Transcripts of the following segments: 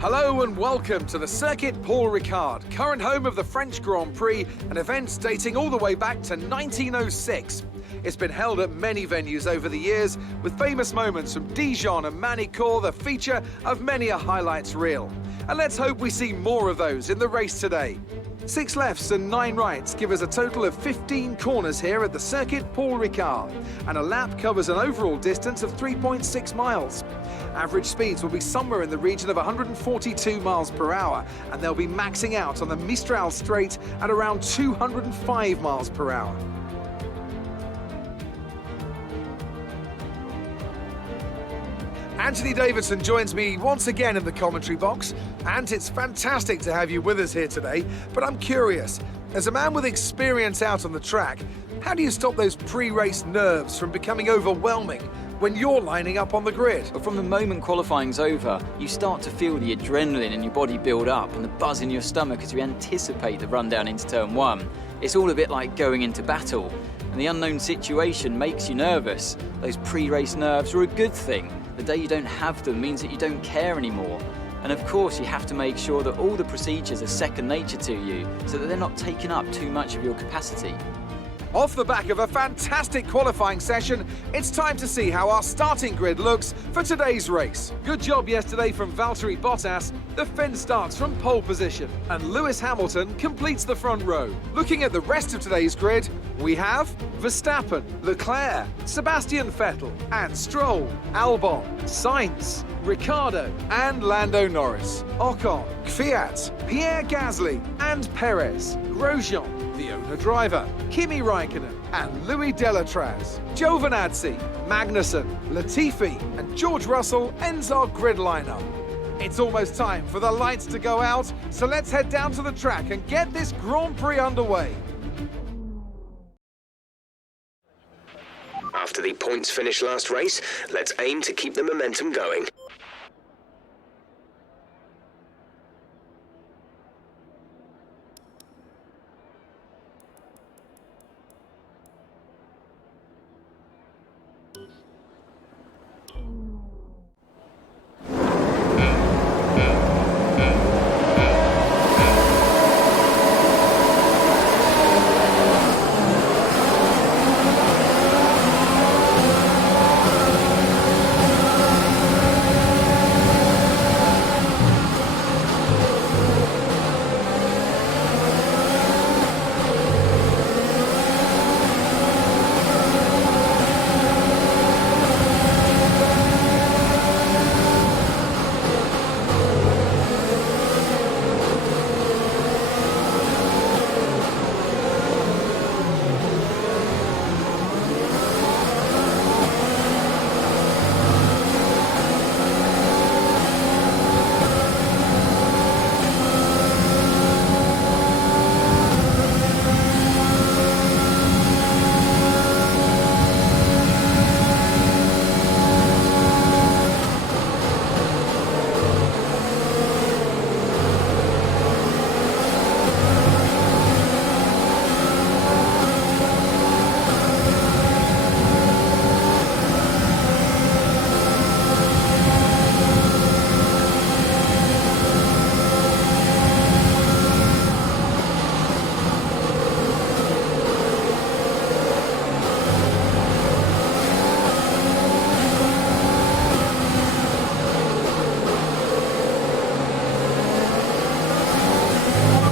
Hello and welcome to the Circuit Paul Ricard, current home of the French Grand Prix, an event dating all the way back to 1906. It's been held at many venues over the years, with famous moments from Dijon and Manicourt the feature of many a highlights reel. And let's hope we see more of those in the race today. 6 lefts and 9 rights give us a total of 15 corners here at the Circuit Paul Ricard, and a lap covers an overall distance of 3.6 miles. Average speeds will be somewhere in the region of 142 miles per hour, and they'll be maxing out on the Mistral Straight at around 205 miles per hour. Anthony Davidson joins me once again in the commentary box, and it's fantastic to have you with us here today. But I'm curious, as a man with experience out on the track, how do you stop those pre-race nerves from becoming overwhelming when you're lining up on the grid? From the moment qualifying's over, you start to feel the adrenaline in your body build up and the buzz in your stomach as you anticipate the run down into turn 1. It's all a bit like going into battle, and the unknown situation makes you nervous. Those pre-race nerves are a good thing. The day you don't have them means that you don't care anymore. And of course, you have to make sure that all the procedures are second nature to you, so that they're not taking up too much of your capacity. Off the back of a fantastic qualifying session, it's time to see how our starting grid looks for today's race. Good job yesterday from Valtteri Bottas. The Finn starts from pole position, and Lewis Hamilton completes the front row. Looking at the rest of today's grid, we have Verstappen, Leclerc, Sebastian Vettel, and Stroll, Albon, Sainz, Ricciardo, and Lando Norris, Ocon, Kvyat, Pierre Gasly, and Perez, Grosjean, the owner-driver, Kimi Raikkonen, and Louis Delatraz, Giovinazzi, Magnussen, Latifi, and George Russell ends our grid lineup. It's almost time for the lights to go out, so let's head down to the track and get this Grand Prix underway. After the points finish last race, let's aim to keep the momentum going.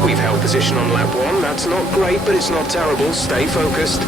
We've held position on lap 1. That's not great, but it's not terrible. Stay focused.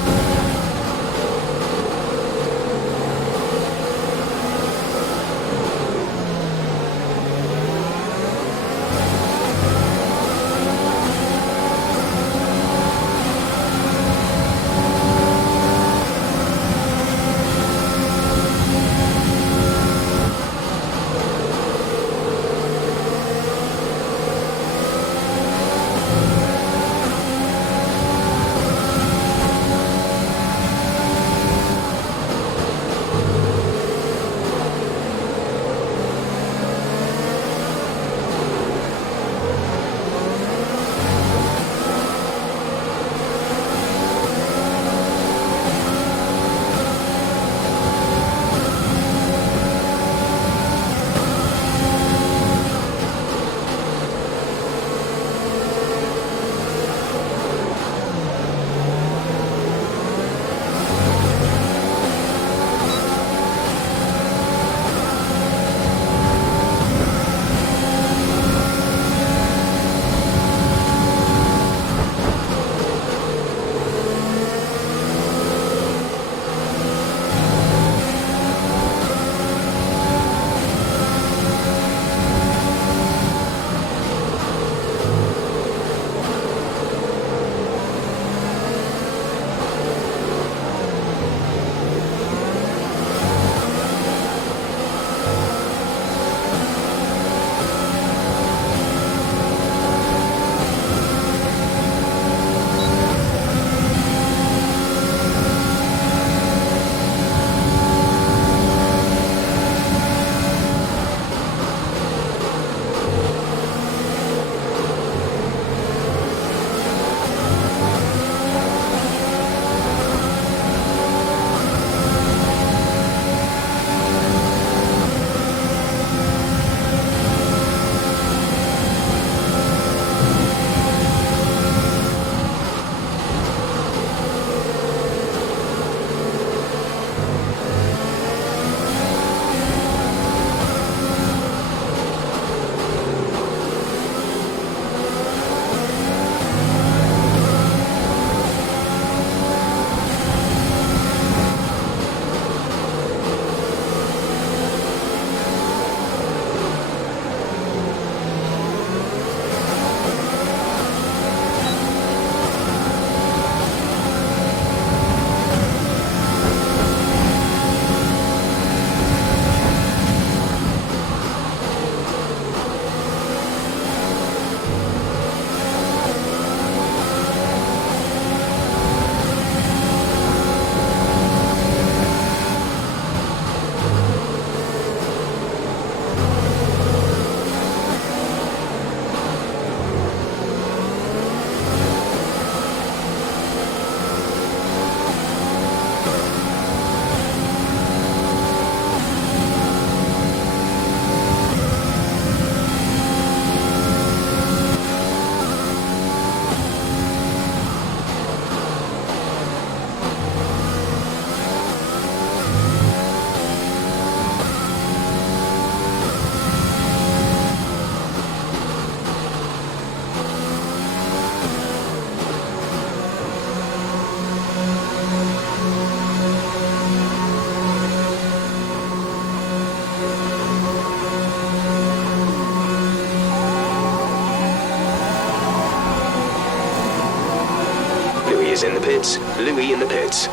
pits. Louis in the pits.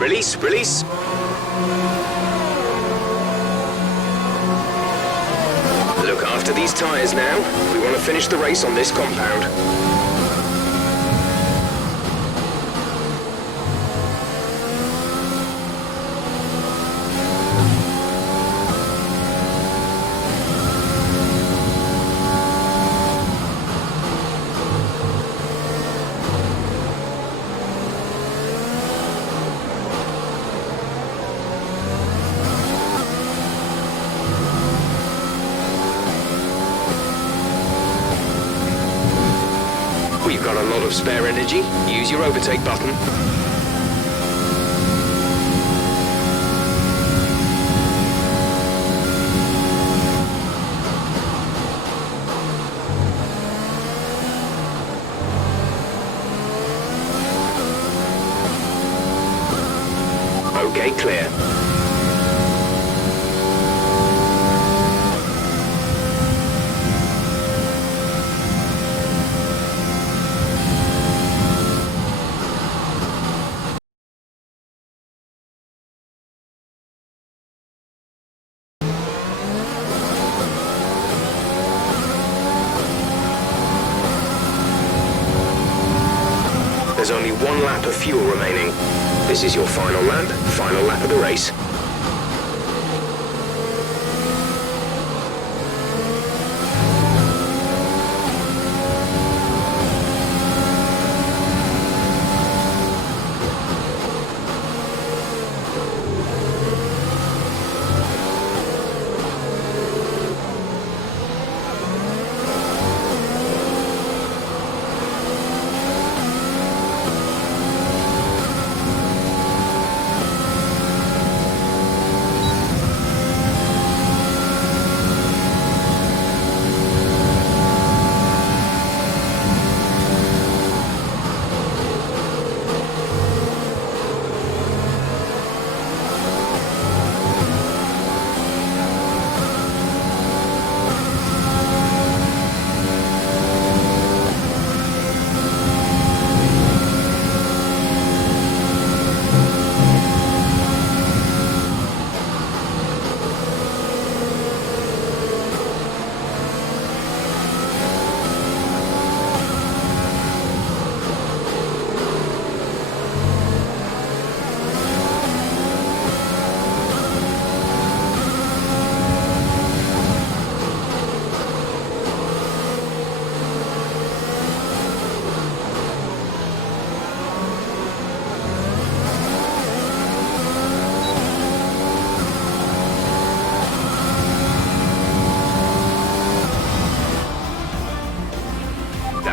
Release, release. Look after these tyres now. We want to finish the race on this compound. We've got a lot of spare energy. Use your overtake button. Okay, clear. There's only one lap of fuel remaining. This is your final lap of the race.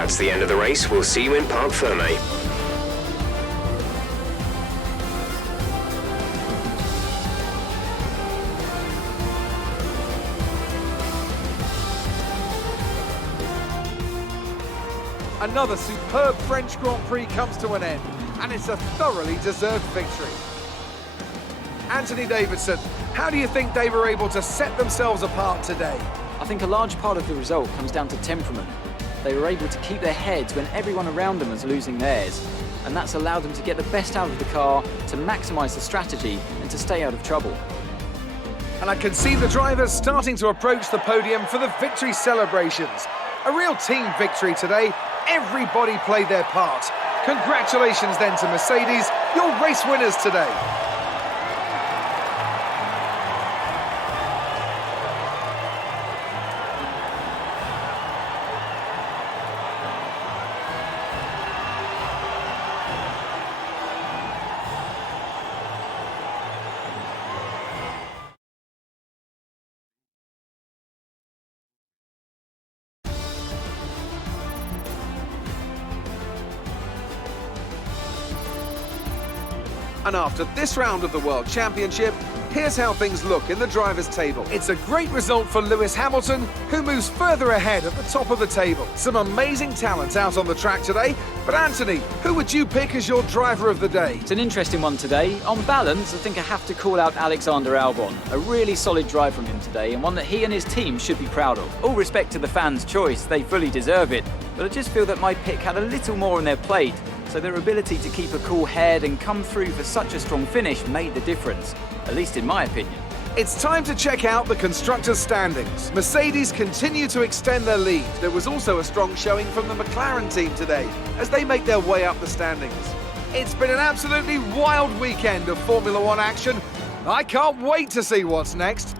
That's the end of the race. We'll see you in Parc Fermé. Another superb French Grand Prix comes to an end, and it's a thoroughly deserved victory. Anthony Davidson, how do you think they were able to set themselves apart today? I think a large part of the result comes down to temperament. They were able to keep their heads when everyone around them was losing theirs, and that's allowed them to get the best out of the car, to maximise the strategy, and to stay out of trouble. And I can see the drivers starting to approach the podium for the victory celebrations. A real team victory today. Everybody played their part. Congratulations then to Mercedes, your race winners today. And after this round of the World Championship, Here's how things look in the drivers' table. It's a great result for Lewis Hamilton, who moves further ahead at the top of the table. Some amazing talent out on the track today, but Anthony, who would you pick as your driver of the day? It's an interesting one today. On balance, I think I have to call out Alexander Albon. A really solid drive from him today, and one that he and his team should be proud of. All respect to the fans' choice, they fully deserve it, but I just feel that my pick had a little more on their plate, so their ability to keep a cool head and come through for such a strong finish made the difference, at least in my opinion. It's time to check out the constructors' standings. Mercedes continue to extend their lead. There was also a strong showing from the McLaren team today as they make their way up the standings. It's been an absolutely wild weekend of Formula One action. I can't wait to see what's next.